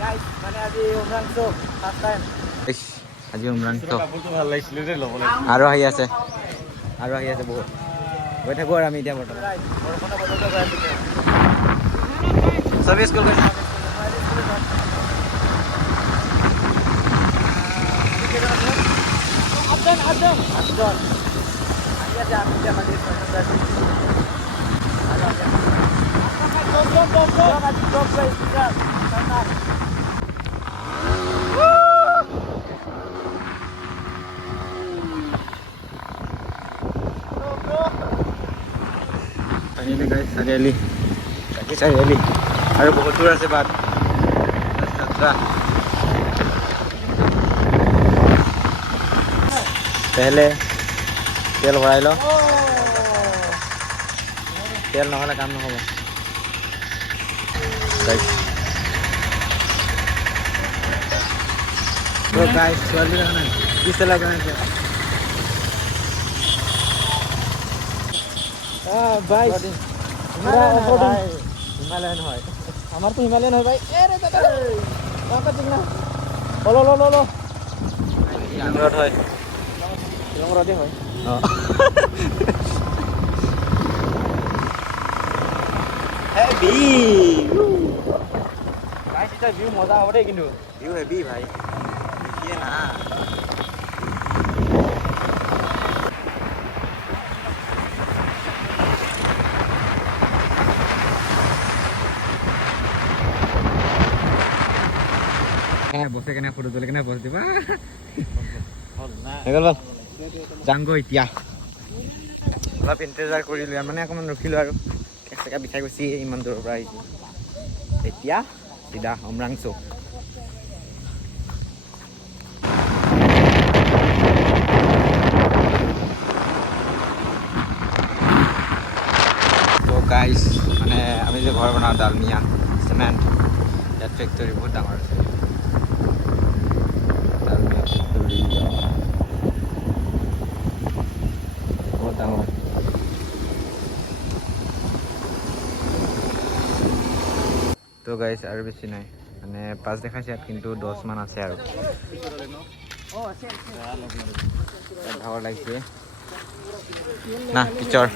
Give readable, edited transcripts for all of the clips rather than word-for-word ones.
guys মানে আজি উমৰাংশ first time আজি উমৰাংশ ভাল লাগিছিল ৰে ল'ব লাগিছিল আৰু আহি আছে বহুত গৈ থাকো আৰু আমি এতিয়া বৰ্তমান বৰষুণৰ বতৰতে গৈ আছো চবে স্কুল গৈছে আটজন আহি আছে আমি এতিয়া খালি চাৰিআলি আৰু বহুত দূৰ আছে বাট पहले तेल भराई लो तेल নহলে কাম নহব तो गाइस चल रहा है किस तरह का है भाई हिमालयन है हमार तो हिमालयन है भाई ए रे दादा कहां का चिकना लो है long road হয় হেভি গাইস এটা ভিউ মজা হবে রে কিন্তু ভিউ হেভি ভাই দেখিয়ে না হ্যাঁ বসে কেনে ফটো তুলে কেনে বস দিবা হেগল যাংগো এতিয়া অলপ ইণ্টাৰজাৰ কৰিলোঁ মানে অকণমান ৰখিলোঁ আৰু কেঁচা বিষাই গৈছে ইমান দূৰৰ পৰা আহিছোঁ এতিয়া চিধা অমৰাংশ তো গাইছ মানে আমি যে ঘৰ বনাওঁ ডালমিয়া চিমেণ্ট ইয়াত ফেক্টৰী বহুত ডাঙৰ আছে ডালমিয়া ফেক্টৰী তো গাইস আৰু বেছি নাই মানে 5 দেখাইছে কিন্তু 10 মান আছে আৰু ভাগৰ লাগিছে না টিচাৰ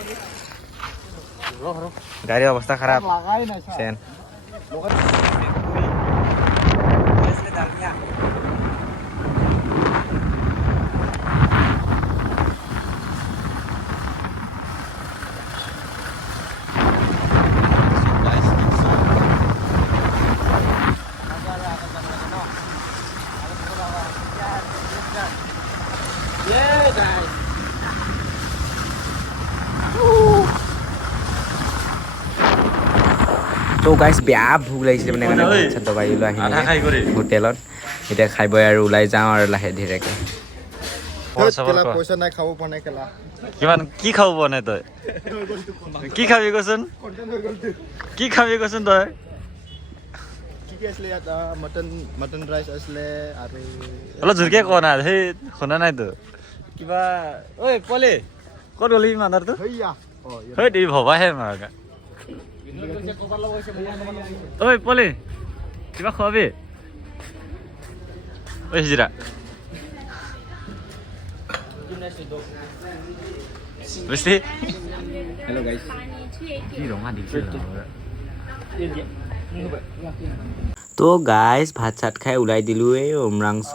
গাড়ীৰ অৱস্থা খাৰাপ চেন তো গাইছ বেয়া ভোক লাগিছিলে মানে দবাই লৈ আহিলে হোটেলত এতিয়া খাই বৈ আৰু ওলাই যাওঁ আৰু লাহে ধীৰেকে পইচা নাই খাব পৰা নাই কেলা কিমান কি খাব পৰা নাই তই কি খাবি কচোন তই কি আছিলে ইয়াত মটন ৰাইচ আছিলে আৰু অলপ জোৰকে কোৱা নাই সেই শুনা নাই তো কিবা ঐ পলে ক'ত গ'লি মানুহটো হেই দেৰি ভবাহে মাগা ঐ পলে কিবা খোৱাবি ঐ হিজিৰা বুঝলি হেল্ল' গাইছ কি ৰঙা দিছে তো গাইছ ভাত চাত খাই ওলাই দিলোঁ এই উমৰাংশ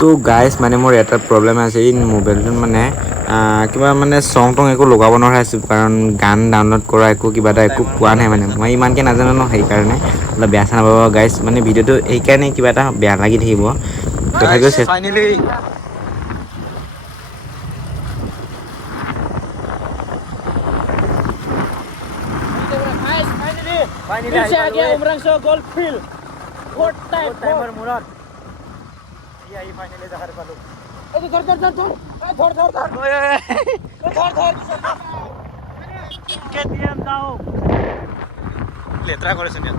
তো গাইছ মানে মোৰ এটা প্ৰব্লেম আছে এই মোবাইলটোত মানে কিবা মানে চং টং একো লগাব নোৱাৰা হৈছোঁ কাৰণ গান ডাউনলোড কৰা একো পোৱা নাই মানে মই ইমানকৈ নাজানো ন সেইকাৰণে অলপ বেয়া চেয়া নাপাব গাইছ মানে ভিডিঅ'টো সেইকাৰণে কিবা এটা বেয়া লাগি থাকিব তথাপিও फाइनली जगह पालो ए धर के दिया दाओ লেতেৰা কৰিছে ইয়াত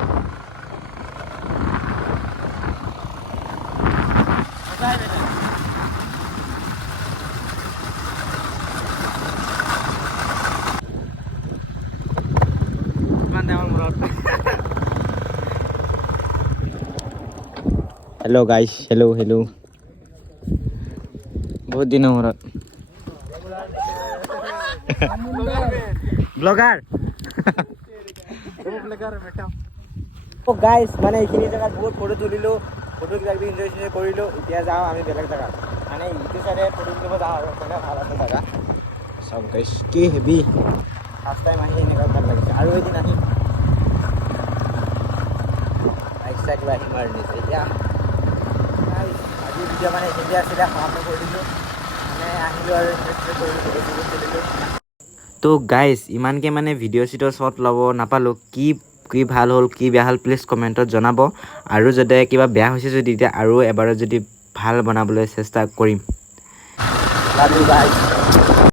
হেল্ল' গাইছ হেল্ল' বহুত দিনৰ মূৰত ব্লগাৰ গাইছ মানে এইখিনি জেগাত বহুত ফটো তুলিলোঁ ফটো কিবাকিবি এনজয় কৰিলোঁ এতিয়া যাওঁ আমি বেলেগ জেগাত মানে ইটো চাইডে ফটো তুলিব যাওঁ আৰু মানে ভাল আছে জেগা চব গাইছ কি হেভি ফাৰ্ষ্ট টাইম আহি এনেকুৱা ভাল লাগিছে আৰু এদিন আহিম বাইক লৈ আহিম আৰু নিশ্চয় এতিয়া আজি ভিডিঅ' মানে এইখিনি আছিলে সমাপ্ত কৰি দিলোঁ মানে আহিলোঁ আৰু ইনভেষ্ট কৰিলোঁ ফটো তুলিলোঁ তো গাইজ ইমানকৈ মানে ভিডিঅ' চিডিঅ' শ্বট ল'ব নাপালোঁ কি ভাল হ'ল কি বেয়া হ'ল প্লিজ কমেণ্টত জনাব আৰু যাতে কিবা বেয়া হৈছে যদি এতিয়া আৰু এবাৰত যদি ভাল বনাবলৈ চেষ্টা কৰিম